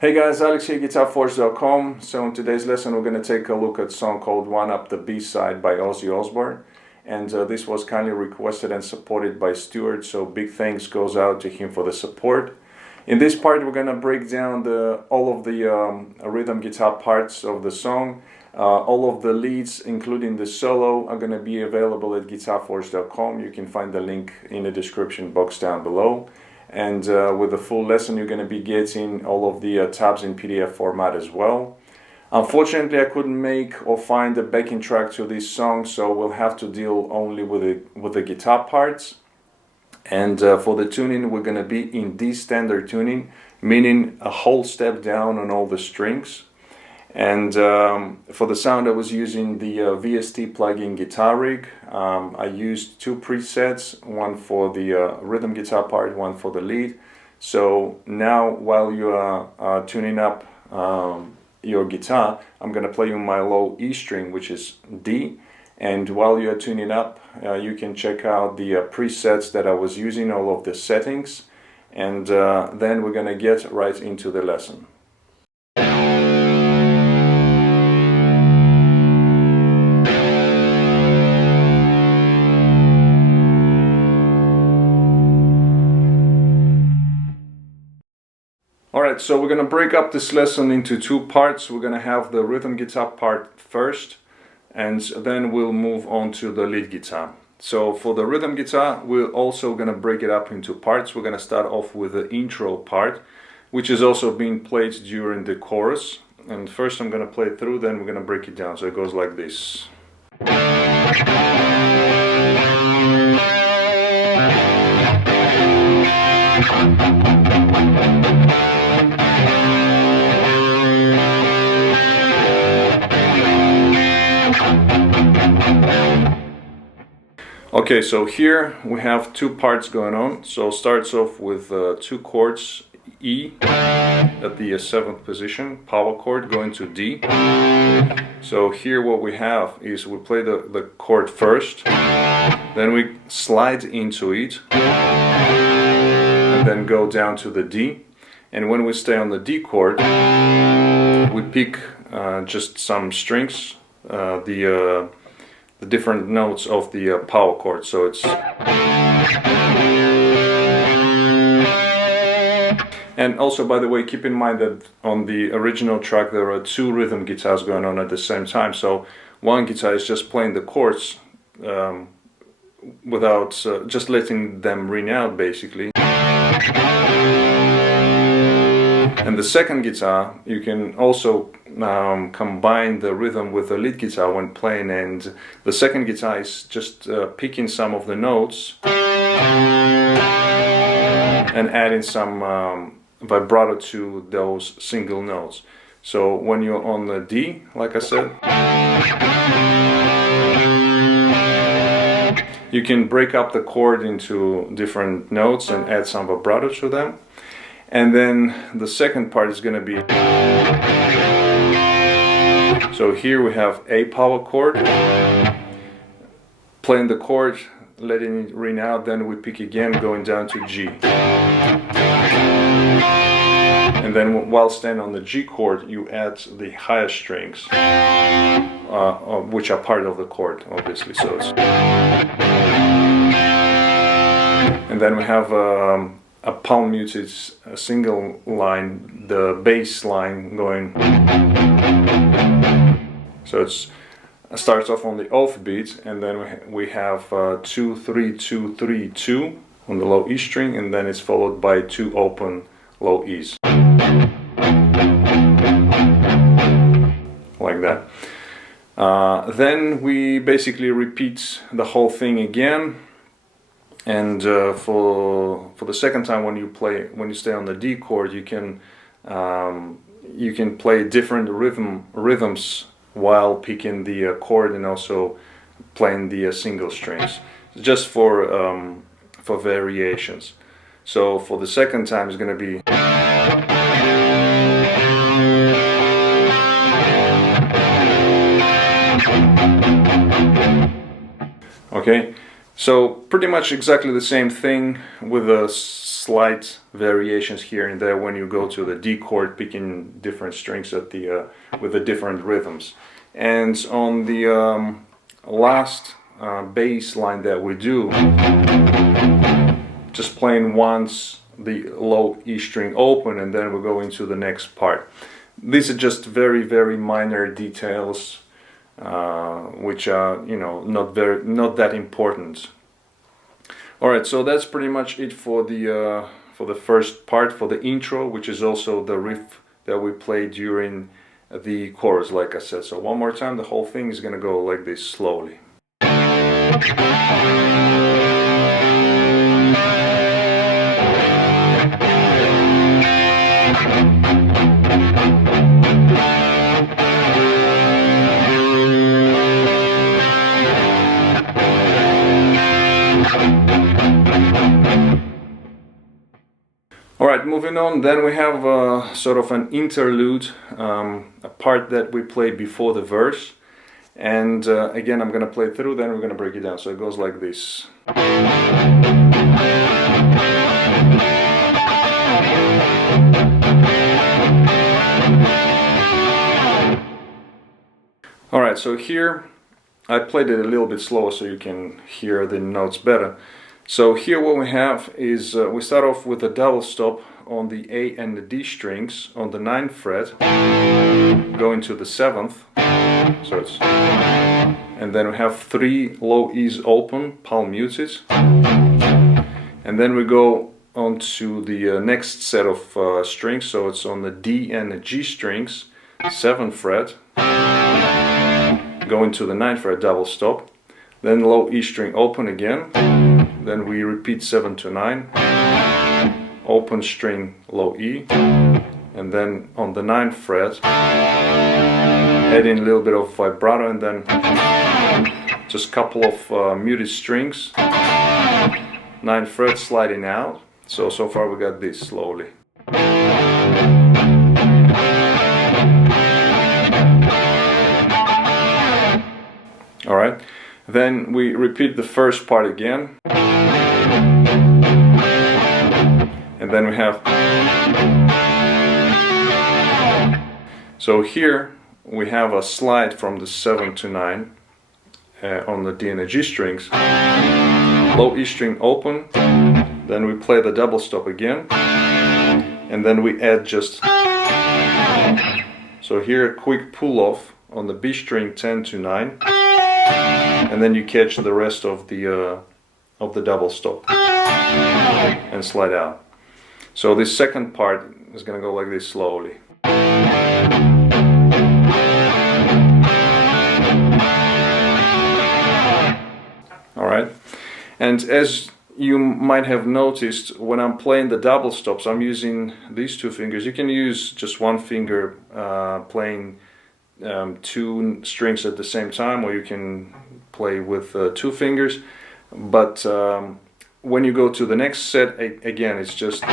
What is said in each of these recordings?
Hey guys, Alex here, GuitarForce.com. So in today's lesson we're going to take a look at a song called One Up the B-Side by Ozzy Osbourne. And this was kindly requested and supported by Stuart, so big thanks goes out to him for the support. In this part we're going to break down all of the rhythm guitar parts of the song. All of the leads, including the solo, are going to be available at GuitarForce.com. You can find the link in the description box down below. And with the full lesson you're going to be getting all of the tabs in PDF format as well. Unfortunately I couldn't make or find a backing track to this song, so we'll have to deal only with the guitar parts. And for the tuning we're going to be in D standard tuning, meaning a whole step down on all the strings. And for the sound I was using the VST plugin Guitar Rig. I used two presets, one for the rhythm guitar part, one for the lead. So now while you are tuning up your guitar, I'm going to play you my low E string, which is D. And while you are tuning up, you can check out the presets that I was using, all of the settings. And then we're going to get right into the lesson. Alright, so we're going to break up this lesson into two parts. We're going to have the rhythm guitar part first, and then we'll move on to the lead guitar. So for the rhythm guitar, we're also going to break it up into parts. We're going to start off with the intro part, which is also being played during the chorus. And first I'm going to play it through, then we're going to break it down. So it goes like this. Okay, so here we have two parts going on. So it starts off with two chords, E at the 7th position, power chord going to D. So here what we have is we play the chord first, then we slide into it, and then go down to the D. And when we stay on the D chord, we pick just some strings, the different notes of the power chord. So it's, and also by the way, keep in mind that on the original track there are two rhythm guitars going on at the same time. So one guitar is just playing the chords without just letting them ring out basically. And the second guitar, you can also combine the rhythm with the lead guitar when playing, and the second guitar is just picking some of the notes and adding some vibrato to those single notes. So when you're on the D, like I said, you can break up the chord into different notes and add some vibrato to them. And then the second part is going to be, so here we have a power chord, playing the chord, letting it ring out, then we pick again, going down to G. And then while staying on the G chord, you add the higher strings, which are part of the chord, obviously. So it's, and then we have a palm muted single line, the bass line going. So it starts off on the off beat, and then we have 2 3 2 3 2 on the low E string, and then it's followed by two open low E's, like that. Then we basically repeat the whole thing again. And for the second time, when you stay on the D chord, you can play different rhythms while picking the chord and also playing the single strings, just for variations. So for the second time, it's going to be. Okay. So pretty much exactly the same thing with a slight variations here and there when you go to the D chord, picking different strings at the with the different rhythms. And on the last bass line that we do, just playing once the low E string open, and then we go into the next part. These are just very minor details, which are, you know, not that important. All right, so that's pretty much it for the first part, for the intro, which is also the riff that we played during the chorus, like I said. So one more time, the whole thing is gonna go like this slowly. Alright, moving on, then we have sort of an interlude, a part that we played before the verse. And again, I'm going to play through, then we're going to break it down. So it goes like this. Alright, so here I played it a little bit slower so you can hear the notes better. So here what we have is we start off with a double stop on the A and the D strings on the 9th fret, going to the 7th, so it's, and then we have 3 low E's open, palm muted, and then we go on to the next set of strings, so it's on the D and the G strings, 7th fret, going to the 9th fret, double stop, then low E string open again. Then we repeat 7 to 9, open string low E, and then on the 9th fret, add in a little bit of vibrato, and then just a couple of muted strings, 9th fret sliding out. So far we got this slowly. Alright, then we repeat the first part again. And then we have, so here we have a slide from the 7 to 9 on the D and the G strings, low E string open, then we play the double stop again, and then we add just, so here a quick pull off on the B string 10 to 9, and then you catch the rest of the double stop and slide out. So this second part is going to go like this slowly. Alright, and as you might have noticed, when I'm playing the double stops, I'm using these 2 fingers. You can use just 1 finger playing 2 strings at the same time, or you can play with 2 fingers, but when you go to the next set, again, it's just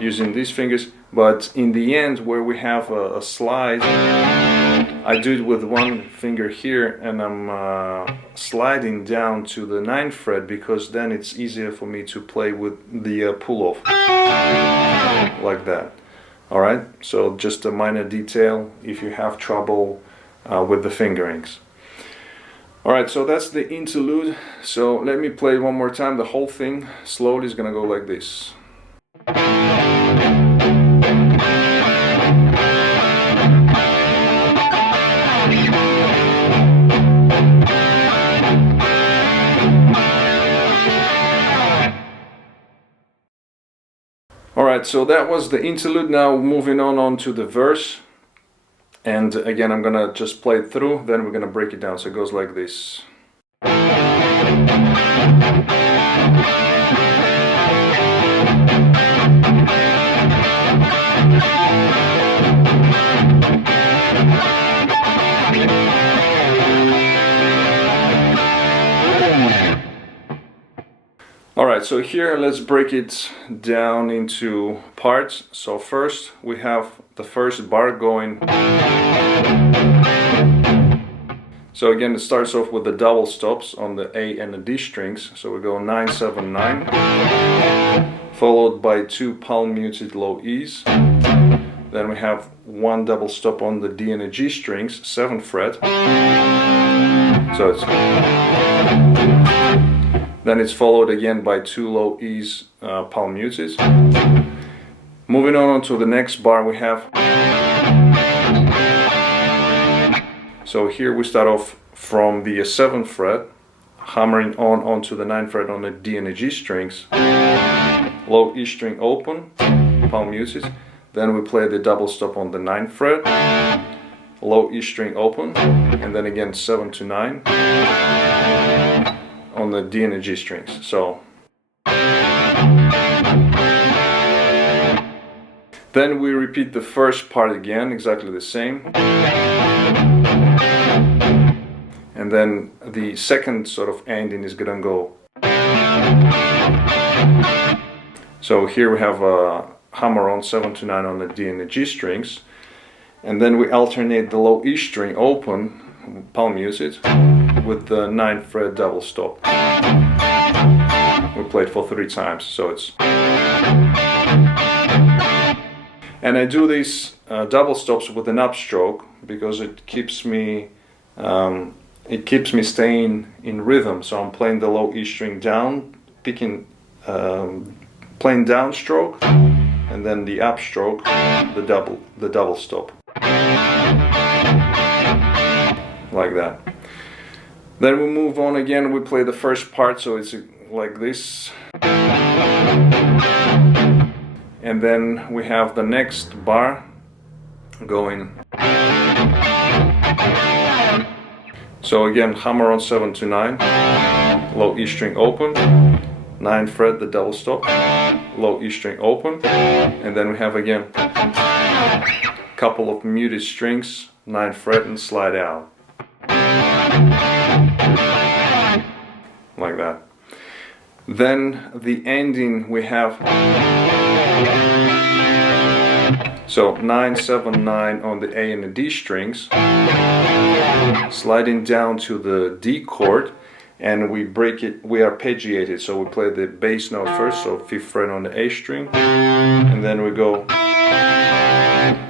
using these fingers, but in the end, where we have a slide, I do it with 1 finger here, and I'm sliding down to the 9th fret, because then it's easier for me to play with the pull-off, like that. Alright, so just a minor detail if you have trouble with the fingerings. Alright, so that's the interlude. So let me play one more time. The whole thing slowly is gonna go like this. Alright, so that was the interlude. Now moving on to the verse. And again, I'm gonna just play it through, then we're gonna break it down. So it goes like this. Alright, so here let's break it down into parts. So first we have the first bar going. So again, it starts off with the double stops on the A and the D strings. So we go 9, 7, 9, followed by 2 palm muted low E's. Then we have 1 double stop on the D and the G strings, 7th fret. So it's then it's followed again by 2 low E's, palm muted. Moving on to the next bar, we have. So here we start off from the 7th fret, hammering onto the 9th fret on the D and the G strings, low E string open, palm muted. Then we play the double stop on the 9th fret, low E string open, and then again 7 to 9 on the D and the G strings. So then we repeat the first part again, exactly the same. And then the second sort of ending is gonna go. So here we have a hammer on 7 to 9 on the D and the G strings. And then we alternate the low E string open, palm muted, with the 9th fret double stop. We play it for 3 times, so it's. And I do these double stops with an upstroke because it keeps me staying in rhythm. So I'm playing the low E string down, playing downstroke, and then the upstroke, the double stop, like that. Then we move on again. We play the first part, so it's like this. And then we have the next bar going. So again, hammer on 7 to 9, low E string open, 9th fret, the double stop, low E string open, and then we have again a couple of muted strings, 9th fret, and slide out. Like that. Then the ending we have. So 9, 7, 9 on the A and the D strings, sliding down to the D chord, and we break it, we arpeggiate it, so we play the bass note first, so 5th fret on the A string, and then we go,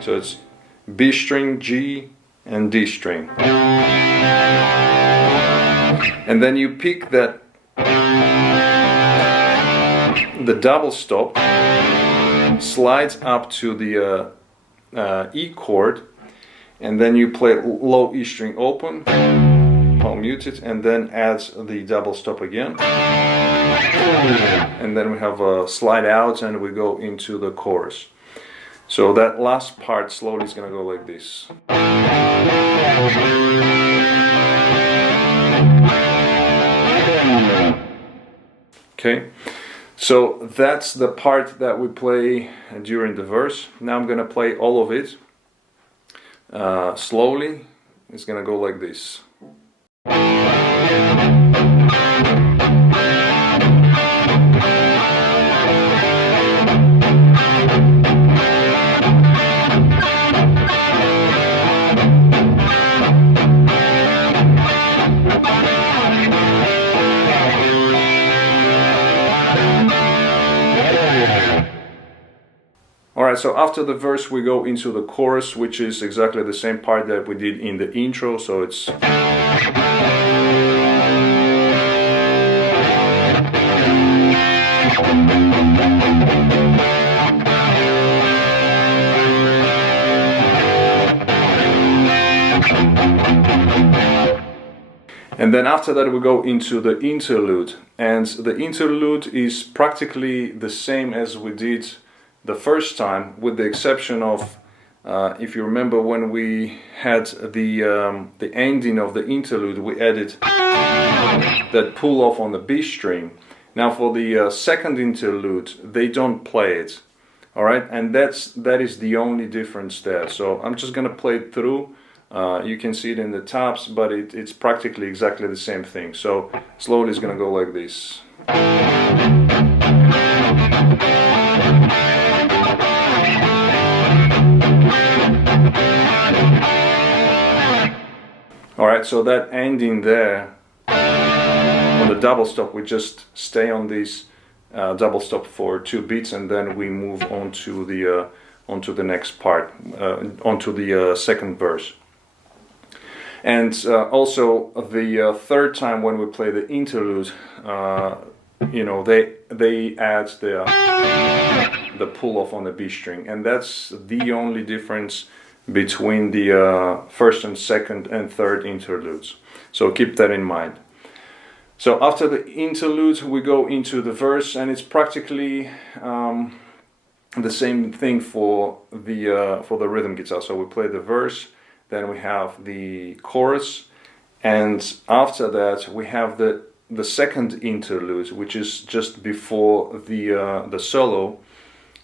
so it's B string, G, and D string. And then you pick that, the double stop, slides up to the E chord, and then you play low E string open, palm muted, and then adds the double stop again, and then we have a slide out and we go into the chorus. So that last part slowly is gonna go like this. Okay. So that's the part that we play during the verse. Now I'm gonna play all of it slowly. It's gonna go like this. Alright, so after the verse we go into the chorus, which is exactly the same part that we did in the intro, so it's. And then after that we go into the interlude, and the interlude is practically the same as we did the first time, with the exception of, if you remember when we had the ending of the interlude, we added that pull off on the B string. Now for the second interlude, they don't play it, all right, and that is the only difference there. So I'm just gonna play it through. You can see it in the tabs, but it's practically exactly the same thing. So slowly it's gonna go like this. Alright, so that ending there on the double stop, we just stay on this double stop for 2 beats, and then we move on to the next part, onto the second verse. And also the third time when we play the interlude, you know, they add the pull off on the B string, and that's the only difference between the first and second and third interludes. So keep that in mind. So after the interlude, we go into the verse, and it's practically the same thing for the rhythm guitar. So we play the verse, then we have the chorus, and after that we have the second interlude, which is just before the solo.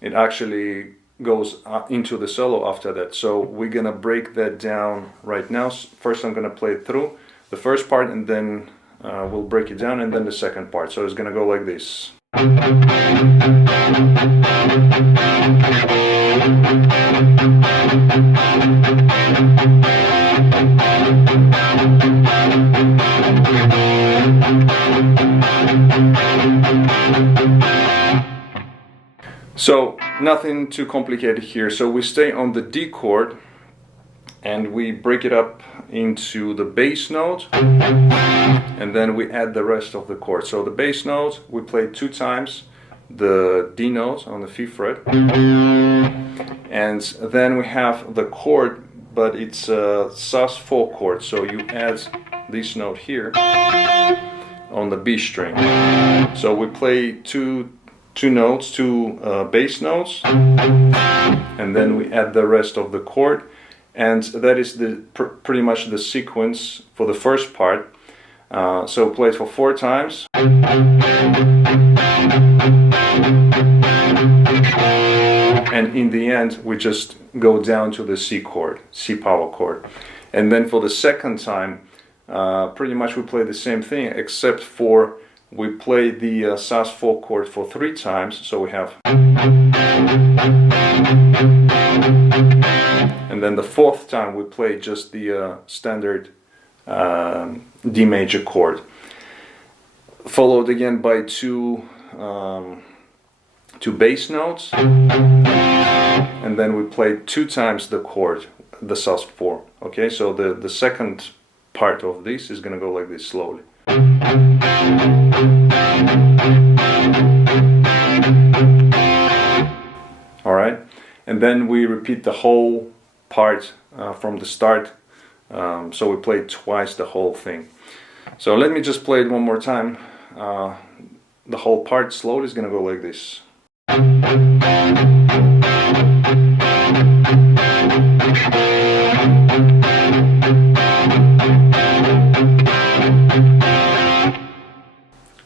It actually goes into the solo after that. So we're gonna break that down right now. First I'm gonna play it through the first part, and then we'll break it down, and then the second part. So it's gonna go like this. So nothing too complicated here. So we stay on the D chord, and we break it up into the bass note, and then we add the rest of the chord. So the bass note, we play 2 times the D note on the 5th fret, and then we have the chord, but it's a sus4 chord, so you add this note here on the B string. So we play two notes, 2 bass notes, and then we add the rest of the chord. And that is pretty much the sequence for the first part. So play it for 4 times. And in the end, we just go down to the C chord, C power chord. And then for the second time, pretty much we play the same thing, except for we play the sus4 chord for 3 times. So we have, and then the 4th time we play just the standard D major chord, followed again by 2 bass notes, and then we play 2 times the chord, the sus4. Okay, so the second part of this is gonna go like this slowly. All right, and then we repeat the whole part from the start. So we play twice the whole thing. So let me just play it one more time. The whole part slowly is gonna go like this.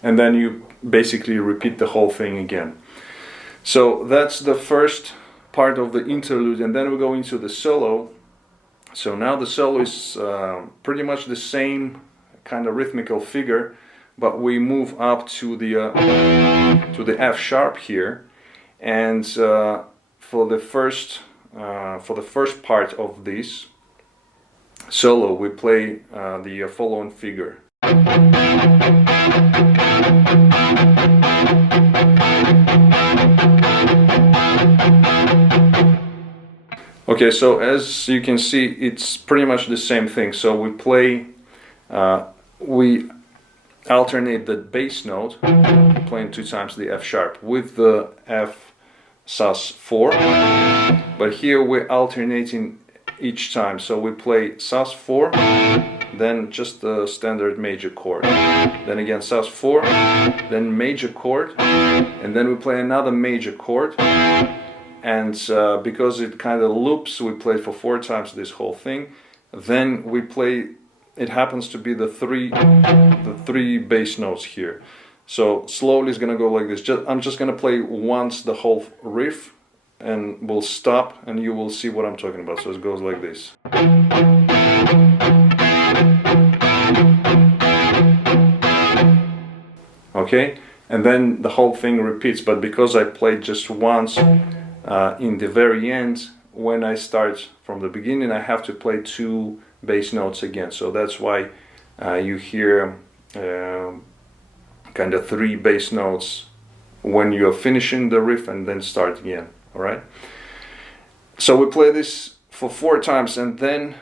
And then you basically repeat the whole thing again. So that's the first part of the interlude, and then we go into the solo. So now the solo is pretty much the same kind of rhythmical figure, but we move up to the F sharp here, and for the first part of this solo, we play the following figure. Okay, so as you can see, it's pretty much the same thing. So we play, we alternate the bass note, playing 2 times the F sharp with the F sus4, but here we're alternating each time. So we play sus4, then just the standard major chord, then again sus4, then major chord, and then we play another major chord. And because it kind of loops, we play for 4 times this whole thing. Then we play, it happens to be the three bass notes here. So slowly it's gonna go like this. I'm just gonna play once the whole riff, and we'll stop, and you will see what I'm talking about. So it goes like this. Okay, and then the whole thing repeats, but because I played just once, in the very end, when I start from the beginning, I have to play 2 bass notes again. So that's why you hear kind of 3 bass notes when you're finishing the riff and then start again. All right. So we play this for 4 times and then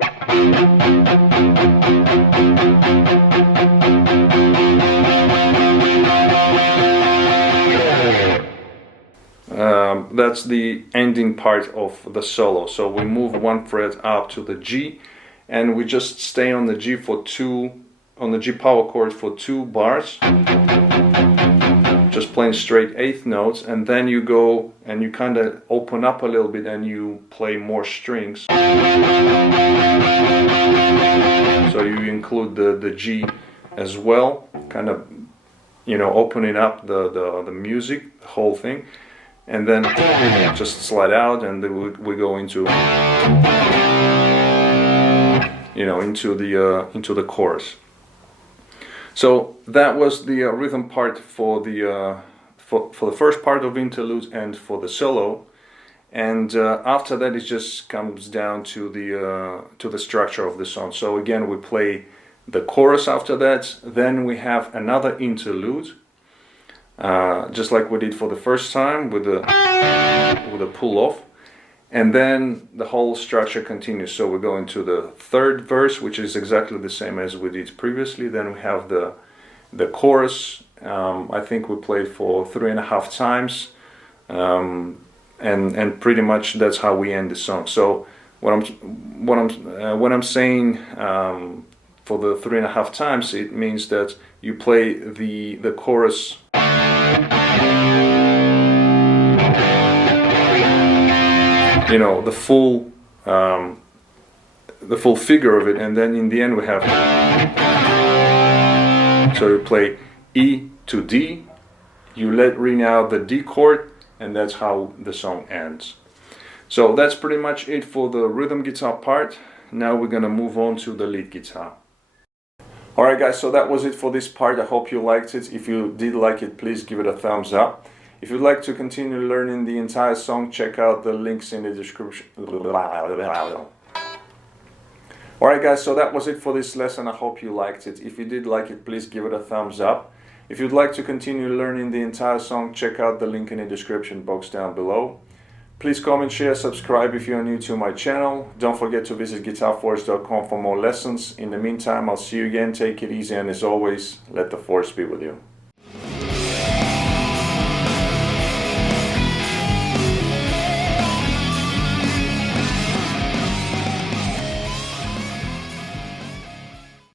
that's the ending part of the solo. So we move 1 fret up to the G, and we just stay on the G for 2, on the G power chord for 2 bars, just playing straight 8th notes, and then you go and you kind of open up a little bit and you play more strings. So you include the G as well, kind of, you know, opening up the music, the whole thing. And then just slide out, and then we go into, you know, into the chorus. So that was the rhythm part for the for the first part of Interlude and for the solo. And after that, it just comes down to the structure of the song. So again, we play the chorus after that. Then we have another interlude. Just like we did for the first time with a pull off, and then the whole structure continues. So we go into the 3rd verse, which is exactly the same as we did previously. Then we have the chorus. I think we played for 3.5 times, and pretty much that's how we end the song. So when I'm saying for the 3.5 times, it means that you play the chorus, you know, the full figure of it, and then in the end we have, so you play E to D, you let ring out the D chord, and that's how the song ends. So that's pretty much it for the rhythm guitar part. Now we're gonna move on to the lead guitar. Alright guys, so that was it for this part. I hope you liked it. If you did like it, please give it a thumbs up. If you'd like to continue learning the entire song, check out the links in the description. Alright guys, so that was it for this lesson. I hope you liked it. If you did like it, please give it a thumbs up. If you'd like to continue learning the entire song, check out the link in the description box down below. Please comment, share, subscribe if you're new to my channel. Don't forget to visit GuitarForce.com for more lessons. In the meantime, I'll see you again. Take it easy, and as always, let the force be with you.